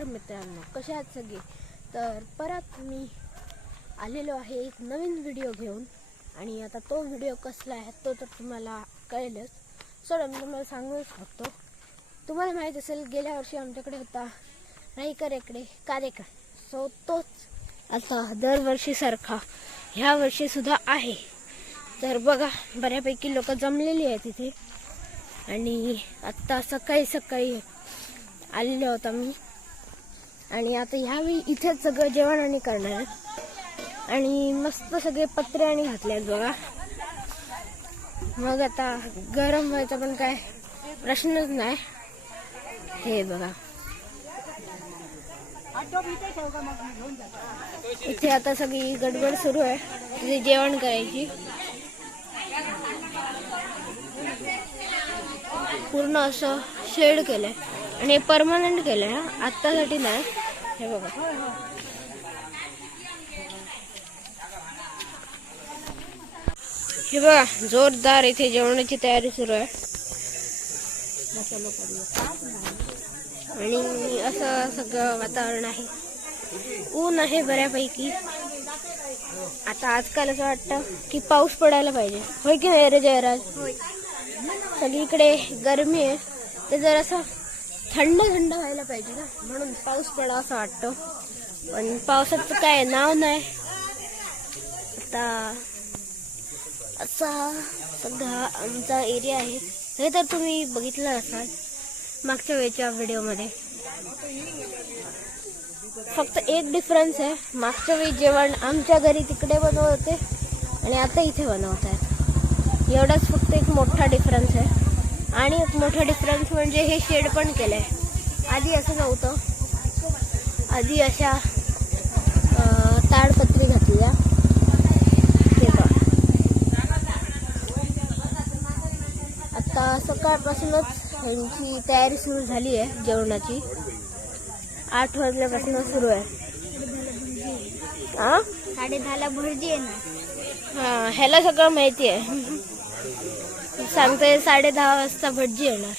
नमस्कार मित्रांनो कशा आहात सगळे? तर परत मी आलेलो आहे एक नवीन व्हिडिओ घेऊन आणि आता तो व्हिडिओ कसला आहे तो तर तुम्हाला कळेलच. सोडा मी तुम्हाला सांगूच शकतो तुम्हाला माहीत असेल गेल्या वर्षी आमच्याकडे होता राईकर इकडे कार्यक्रम. सो तोच आता दरवर्षीसारखा ह्या वर्षीसुद्धा आहे. तर बघा बऱ्यापैकी लोक जमलेली आहेत तिथे आणि आत्ता सकाळी सकाळी आलेलो होता मी आणि आता ह्यावेळी इथेच सगळं जेवण आणि करणार आहे. आणि मस्त सगळे पत्रे आणि घातले आहेत बघा. मग आता गरम व्हायचा पण काय प्रश्नच नाही. हे बघा. इथे आता सगळी गडबड सुरू आहे. तिथे जेवण करायची. पूर्ण असं शेड केलंय. आणि परमनंट केलंय आत्तासाठी नाही. हे बघा. हे बघा जोरदार इथे जेवणाची तयारी सुरू आहे. आणि असं सगळं वातावरण आहे. ऊन आहे बऱ्यापैकी. आता आजकाल असं वाटतं की पाऊस पडायला पाहिजे. होय की नाही रे जयराज? सगळीकडे गरमी आहे. ते जर असं थंड थंड व्हायला पाहिजे ना. म्हणून पाऊस पडा असं वाटतं. पण पावसाचं काय नाव नाही. आता असा सध्या आमचा एरिया आहे. हे तर तुम्ही बघितलं असाल मागच्या वेळच्या व्हिडिओमध्ये. फक्त एक डिफरन्स आहे. मागच्या वेळी जेवण आमच्या घरी तिकडे बनवत होते आणि आता इथे बनवत आहेत एवढाच फक्त एक मोठा डिफरन्स आहे. आणि एक मोठा डिफरन्स म्हणजे हे शेड पण केलं आहे आधी असं नव्हतं. आधी अशा ताडपत्री घातल्या. आता सकाळपासूनच ह्यांची तयारी सुरू झाली आहे जेवणाची. आठ वाजल्यापासून सुरू आहे. हा साडे दहाला भुर्जी येणार. हा ह्याला सगळं माहिती आहे. सांगतोय साडे दहा वाजता भटजी येणार.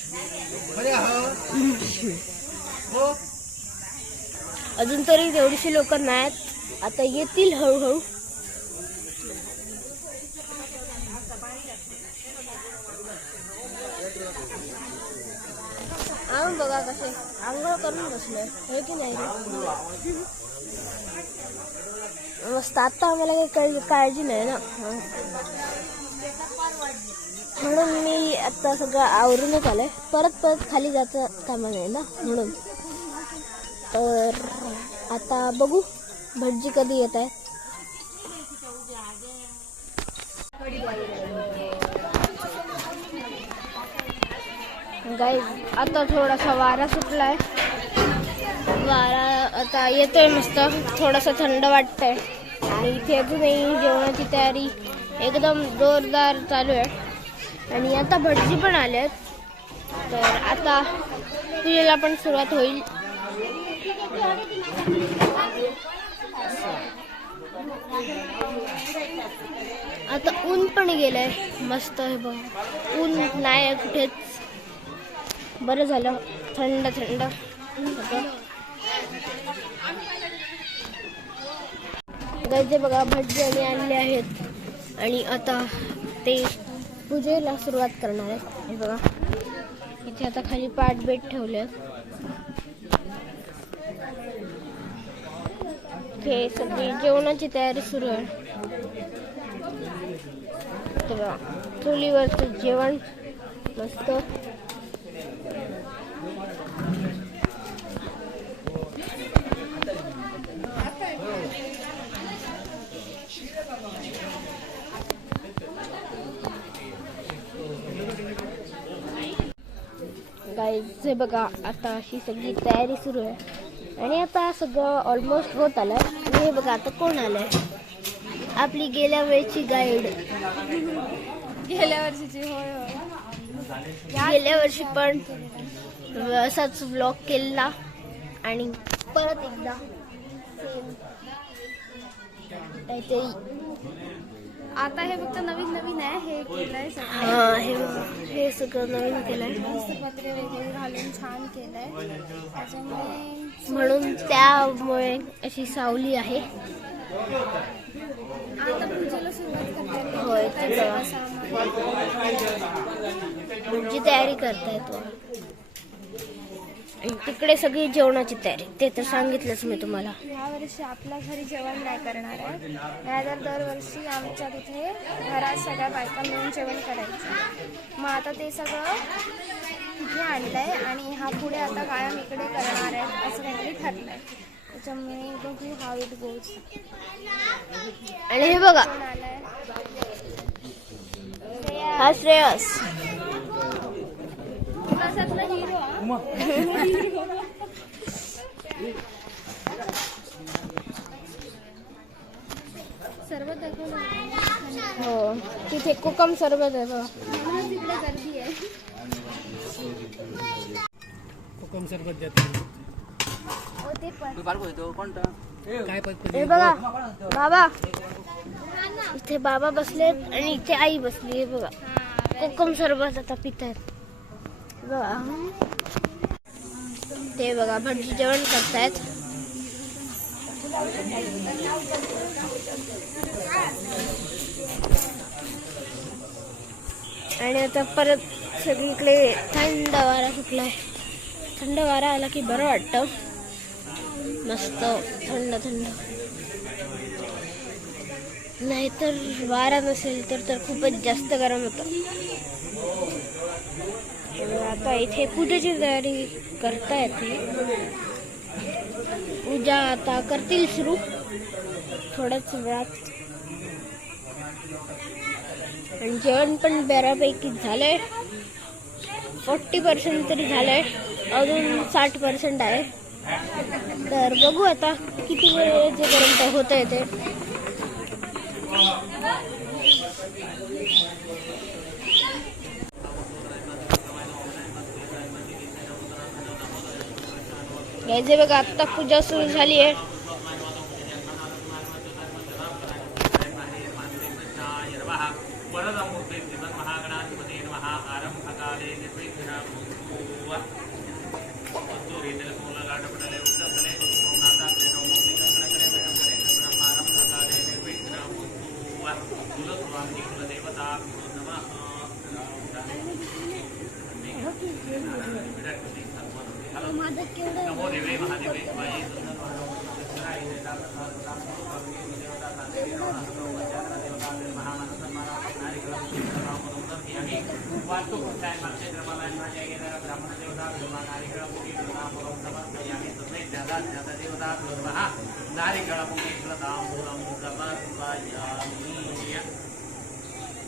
अजून तरी तेवढीशी लोक नाहीत. आता येतील हळूहळू. बघा कसे. आंघोळ करून बसलोय. हे की नाही रे? मस्त. आता आम्हाला काही काळजी नाही ना. म्हणून मी आता सगळं आवरूनच आलंय. परत परत खाली जायचं कामा नाही ना? म्हणून. तर आता बघू भटजी कधी येत आहे गाई आता थोडासा वारा सुटलाय. वारा आता येतोय मस्त. थोडासा थंड वाटतंय. आणि इथे अजूनही जेवणाची तयारी एकदम जोरदार चालू आहे. आणि आता भटजी पण आल्यात तर आता पूजेला पण सुरुवात होईल. आता ऊन पण गेलंय. मस्त आहे बघ. ऊन नाही आहे कुठेच. बरं झालं. थंड थंड. गरजे गजे बघा भटजी आणि आणले आहेत. आणि आता ते पूजेला सुरुवात करणार आहेत. हे बघा. इथे आता खाली पाट बेट ठेवले हे सगळी जेवणाची तयारी सुरू आहे. तर बघा. चुलीवरचं जेवण मस्त. गाईचे बघा. आता अशी सगळी तयारी सुरू आहे. आणि आता सगळं ऑलमोस्ट होत आणि हे बघा आता कोण आलंय? आपली गेल्या वेळची गाईड गेल्या वर्षीची होय होय. गेल्या वर्षी पण असाच व्लॉग केला. आणि परत एकदा काहीतरी आता हे फक्त नवीन नवीन आहे हे केलंय सगळं. हा हे हे सगळं नवीन केलंय. पत्रे वगैरे घालून छान केलंय. त्याच्यामुळे म्हणून त्यामुळे अशी सावली आहे. आता पूजेला सुरुवात करतात होय, ते. म्हणजे तयारी करताय तो. आणि तिकडे सगळी जेवणाची तयारी. ते तर सांगितलंच मी तुम्हाला. या वर्षी आपल्या घरी जेवण नाही करणार आहे. नाहीतर दरवर्षी आमच्या तिथे घरात सगळ्या बायका मिळून जेवण करायचं. मग आता ते सगळं तिथे आणलंय आणि हा पुढे आता कायम इकडे करणार आहे असं काहीतरी ठरलंय. त्याच्यामुळे बघू हाव इट गोज आणि हे बघा. हा श्रेयस. हो तिथे कोकम सरबत आहे बघा. म्हणूनच तिकडे कोकम सरबत देतो पण काय पद्धती बघा बाबा. इथे बाबा बसलेत आणि इथे आई बसली हे बघा. कोकम सरबत आता पितायत बघा ते बघा भटजी जेवण करतायत. आणि आता परत सगळीकडे थंड वारा सुटलाय. थंड वारा आला की बरं वाटतं. मस्त थंड थंड. नाहीतर वारा नसेल तर तर खूपच जास्त गरम होतं. आता इथे पूजेची तयारी करता येते. पूजा आता करतील सुरू. थोड्याच वेळात. आणि जेवण पण बऱ्यापैकी झालंय. फोर्टी पर्सेंट तरी झालंय. अजून साठ पर्सेंट आहे. तर बघू आता किती वेळ जेपर्यंत होत आहे ते याचे बघा आत्ता पूजा सुरू झाली आहे.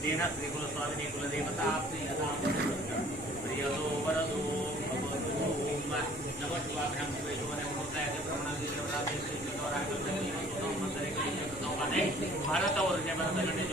तेन श्रीकुलस्वामिनी कुलदेवता प्रियतो वरदो भवतु नमः शिवाभ्यां शिवेश्वराय मुहूर्ताय ब्रह्मणादि देवताभ्यां श्रीचतोराय भारतवर्षे भरतगणे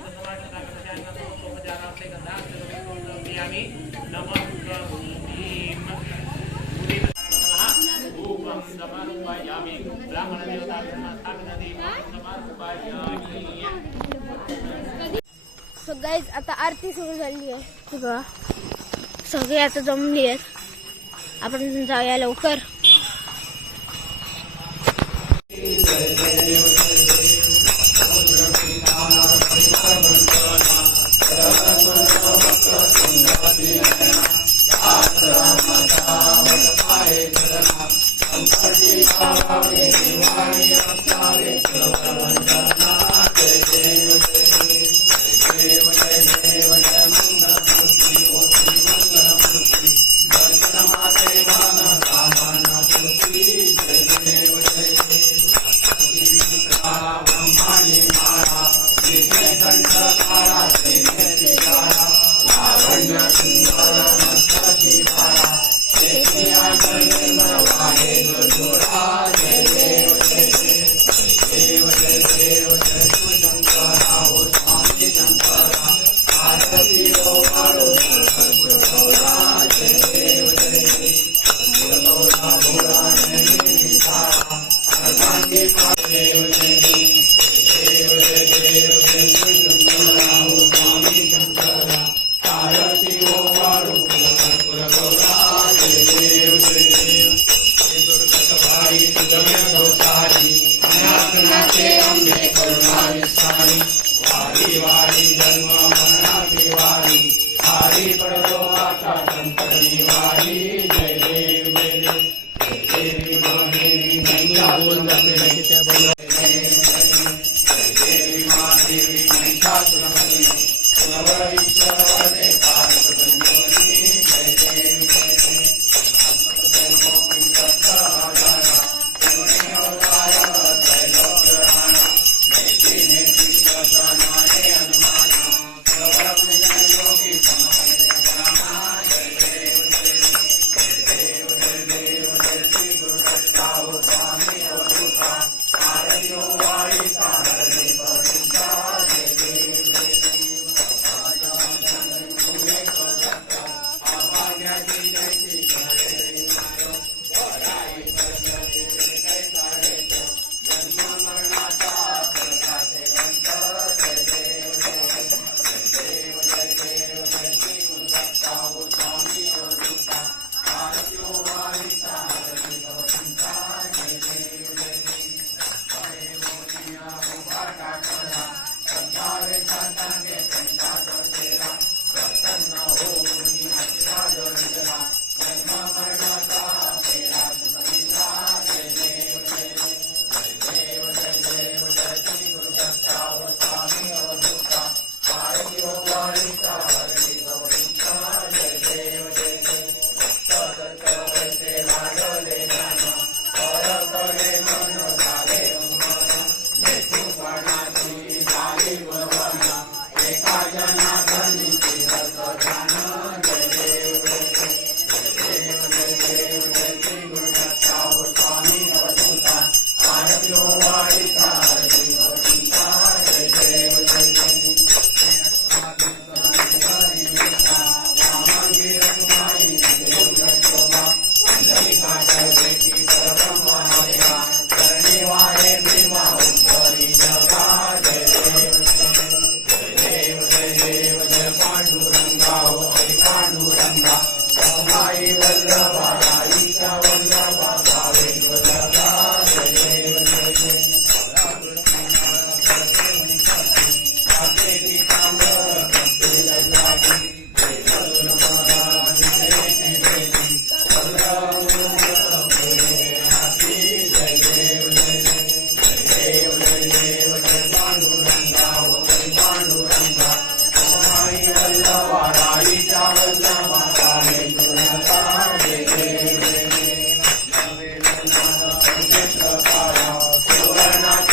सो गाईज आता आरती सुरू झाली आहे. बघा. सगळे आता जमली आहेत. आपण जाऊया लवकर. Thank you. आपल्याला त्या बाजूला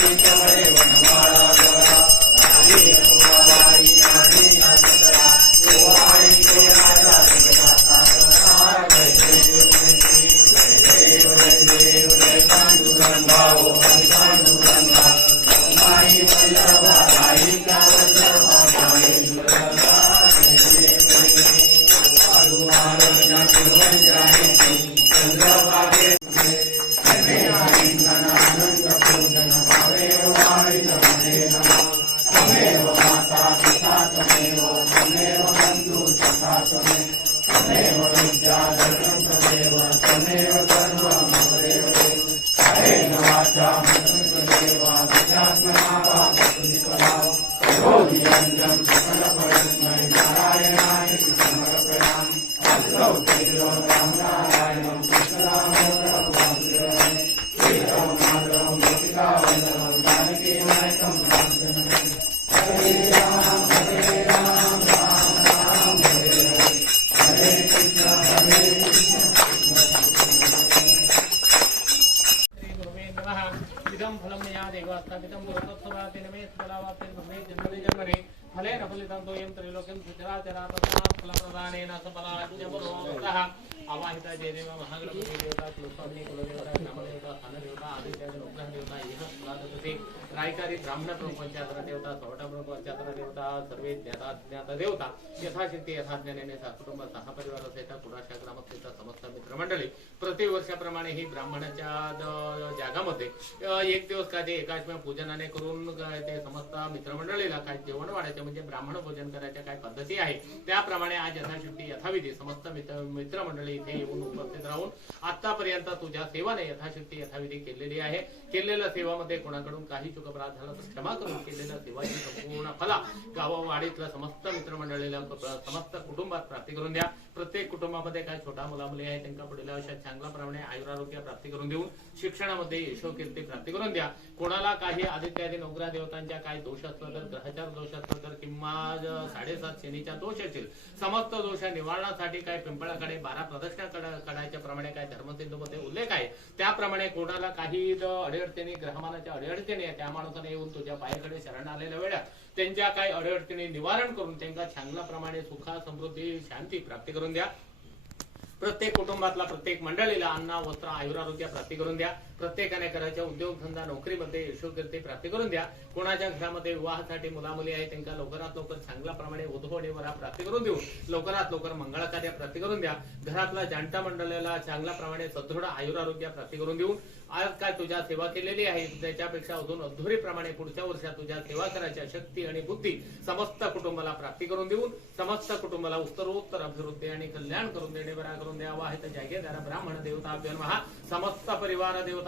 Thank you. महागणपति देवता कुलस्वामी कुलदेवता ग्रामदेवता स्थानदेवता आदित्यादि अनुग्रह देवता यह फलादपति रायकारी ब्राह्मण ब्रह्मचात्र देवता सवटा ब्रह्मचात्र देवता सर्वे ज्ञाता ज्ञाता देवता यथाशक्ती यथाज्ञाने सहकुटुंब सहपरिवार सहित कुडाशा ग्रामस्थेचा समस्त मित्रमंडळी. प्रतिवर्षाप्रमाणे ही ब्राह्मणाच्या जागामध्ये एक दिवस काय ते एकाचम्या पूजनाने करून ते समस्त मित्रमंडळीला काय जेवण वाढायचं म्हणजे ब्राह्मण भोजन करायच्या काय पद्धती आहे त्याप्रमाणे आज यथाशक्ती यथाविधी समस्त मित्र मित्रमंडळी इथे येऊन उपस्थित राहून आतापर्यंत तुझ्या सेवाने यथाशक्ती यथाविधी केलेली आहे. केलेल्या सेवामध्ये कोणाकडून काही चुकपराध झाला तर क्षमा करून केलेल्या सेवाची संपूर्ण फला गावावाडीतल्या समस्त मित्रमंडळीला समस्त कुटुंबात प्राप्ती करून द्या. प्रत्येक कुटुंबामध्ये काय छोटा मुला मुली आहे त्यांना पुढील आयुष्यात चांगल्या प्रमाणे आयुरारोग्य प्राप्ती करून देऊन शिक्षणामध्ये यशोकीर्ती प्राप्ती करून द्या. कोणाला काही आदित्यादी नवग्रह देवतांच्या काही दोष असला तर ग्रहाचार दोष असला तर किंवा साडेसात शनीच्या दोष असतील समस्त दोष निवारणासाठी काय पिंपळाकडे बारा प्रदक्षिणा कड- काढायच्या प्रमाणे काय धर्मसिंधूमध्ये उल्लेख आहे. त्याप्रमाणे कोणाला काही अडीअडचणी ग्रहमानाच्या अडीअडचणी आहे त्या माणसाने येऊन तुझ्या पायाकडे शरण आलेल्या वेळात त्यांच्या काही अडीअडचणी निवारण करून त्यांना चांगल्या प्रमाणे सुखा समृद्धी शांती प्राप्ती करून द्या. प्रत्येक कुटुंबातला प्रत्येक मंडळीला अन्न वस्त्र आयुरारोग्य प्राप्ती करून द्या. प्रत्येकाने करायच्या उद्योगधंदा नोकरीमध्ये यशोकीर्ती प्राप्ती करून द्या. कोणाच्या घरामध्ये विवाहासाठी मुला मुली आहे त्यांना लवकरात लवकर चांगल्या प्रमाणे वधू प्राप्ती करून देऊ लवकरात लवकर मंगळ कार्य प्राप्ती करून द्या. घरातला जाणता मंडळाला चांगल्या प्रमाणे सदृढ आयुरारोग्य प्राप्ती करून देऊ आज काय तुझ्या सेवा केलेली आहे? त्याच्यापेक्षा अजून अधुरी प्रमाणे पुढच्या वर्षात तुझ्या सेवा करायच्या शक्ती आणि बुद्धी समस्त कुटुंबाला प्राप्ती करून देऊन समस्त कुटुंबाला उत्तरोत्तर अभिवृद्धी आणि कल्याण करून देणे बरा करून द्यावा आहे तर जागेदार ब्राह्मण देवता समस्त परिवार देवता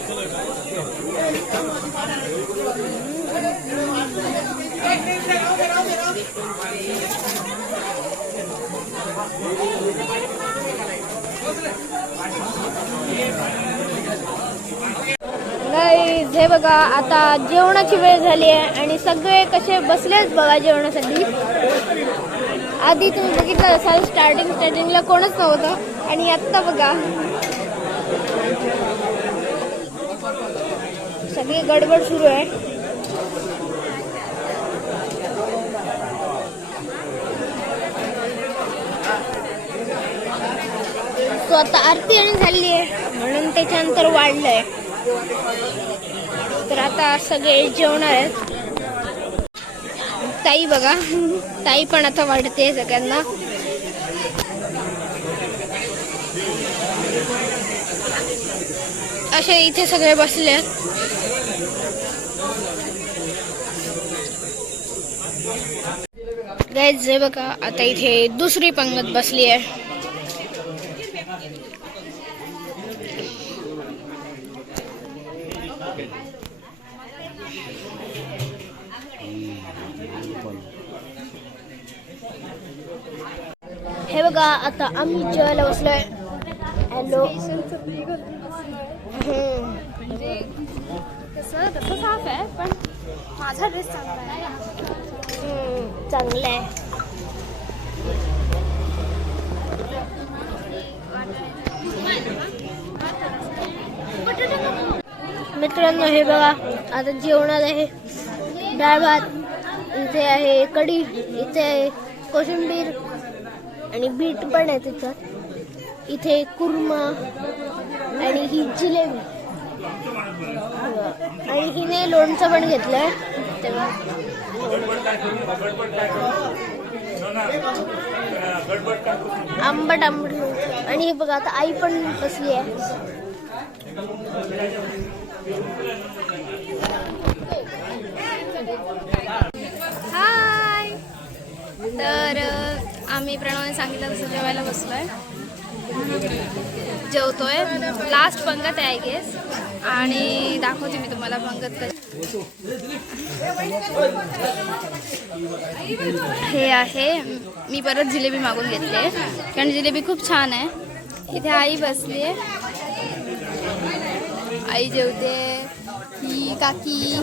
हे बघा आता जेवणाची वेळ झाली आहे आणि सगळे कसे बसलेच बघा जेवणासाठी. आधी तुम्ही बघितलं असाल स्टार्टिंग स्टार्टिंगला कोणच नव्हतं. आणि आत्ता बघा. सगळी गडबड सुरू आहे तो आता आरती आणि झाली आहे म्हणून त्याच्यानंतर वाढलंय. तर आता सगळे जेवणार आहेत. ताई बघा ताई पण आता वाढते सगळ्यांना. असे इथे सगळे बसले आहेत. जे बघा आता इथे दुसरी पंगत बसली आहे. चांगला चांगलं आहे मित्रांनो हे बघा आता जेवणात आहे डाळ भात, इथे आहे कढी, इथे आहे कोशिंबीर आणि बीट पण आहे त्याच्यात इथे कुर्मा आणि ही जिलेबी. आणि हिने लोणचं पण घेतलंय. तेव्हा. आंबट आंबट आणि हे बघा आता आई पण बसली आहे. हाय तर आम्ही प्रणवने सांगितलं तसं जेवायला बसलोय. जेवतोय. लास्ट पंगत आहे गेस आणि दाखवते मी तुम्हाला पंगत कशी. हे आहे. मी परत जिलेबी मागून घेतली आहे. कारण जिलेबी खूप छान आहे. इथे आई बसली आहे. आई जेवते. ही काकी.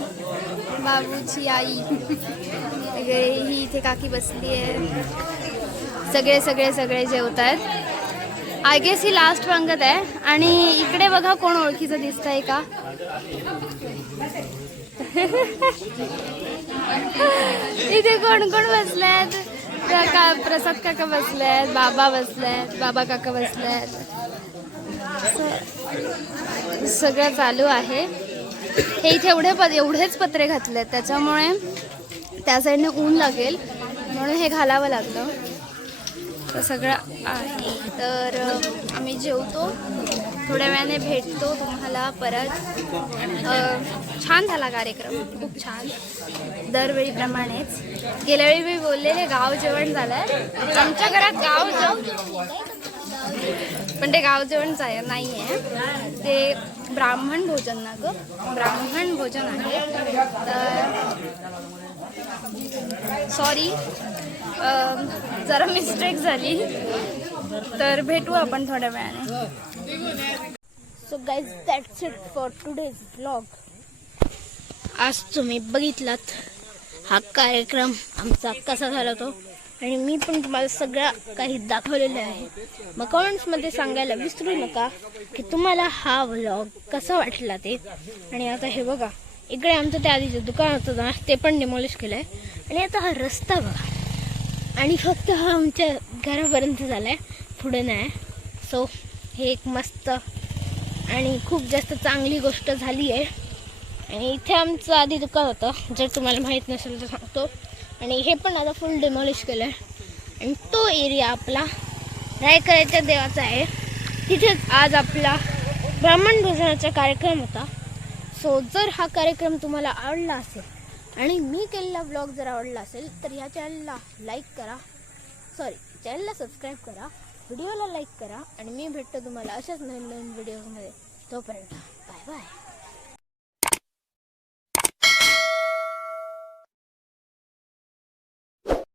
बाबूची आई. वगैरे ही इथे काकी बसली आहे. सगळे सगळे सगळे जेवत आहेत आय गेस ही लास्ट रंगत आहे. आणि इकडे बघा कोण ओळखीचं दिसतंय का? इथे कोण कोण बसलेत? का प्रसाद काका बसले आहेत बाबा बसले आहेत बाबा काका बसले आहेत सगळं चालू आहे. हे इथे एवढे प एवढेच पत्रे घातले आहेत त्याच्यामुळे त्या साईडने ऊन लागेल. म्हणून हे घालावं लागलं. तर सगळं आहे. तर आम्ही जेवतो. थोड्या वेळाने भेटतो तुम्हाला परत. छान झाला कार्यक्रम. खूप छान. दरवेळीप्रमाणेच गेल्या वेळी मी बोललेले गाव जेवण झालंय. आमच्या घरात गाव जेवण पण ते गाव जेवण जाय- नाही आहे ते ब्राह्मण भोजन ना ग. ब्राह्मण भोजन आहे. तर सॉरी जरा मिस्टेक झाली. तर भेटू आपण थोड्या वेळाने. So guys that's it for today's blog आज तुम्ही बघितलात हा कार्यक्रम आमचा कसा झाला तो. आणि मी पण तुम्हाला सगळं काही दाखवलेलं आहे. मग कमेंट्समध्ये सांगायला विसरू नका की तुम्हाला हा व्लॉग कसा वाटला ते. आणि आता हे बघा इकडे आमचं त्या आधीचं दुकान होतं ना ते पण डिमॉलिश केलं आहे आणि आता हा रस्ता बघा. आणि फक्त हा आमच्या घरापर्यंत झाला आहे पुढे नाही. सो हे एक मस्त आणि खूप जास्त चांगली गोष्ट झाली आहे आणि इथे आमचं आधी दुकान होतं. जर तुम्हाला माहीत नसेल तर सांगतो. आणि हे पण आता फुल डिमॉलिश केलं आहे आणि तो एरिया आपला रायकराच्या देवाचा आहे. तिथेच आज आपला ब्राह्मण भोजनाचा कार्यक्रम होता. सो जर हा कार्यक्रम तुम्हाला आवडला असेल आणि मी केलेला ब्लॉग जर आवडला असेल तर या चॅनलला लाईक करा. सॉरी चॅनलला सबस्क्राईब करा व्हिडिओला लाईक करा आणि मी भेटतो तुम्हाला अशाच नवीन नवीन व्हिडिओजमध्ये तोपर्यंत बाय बाय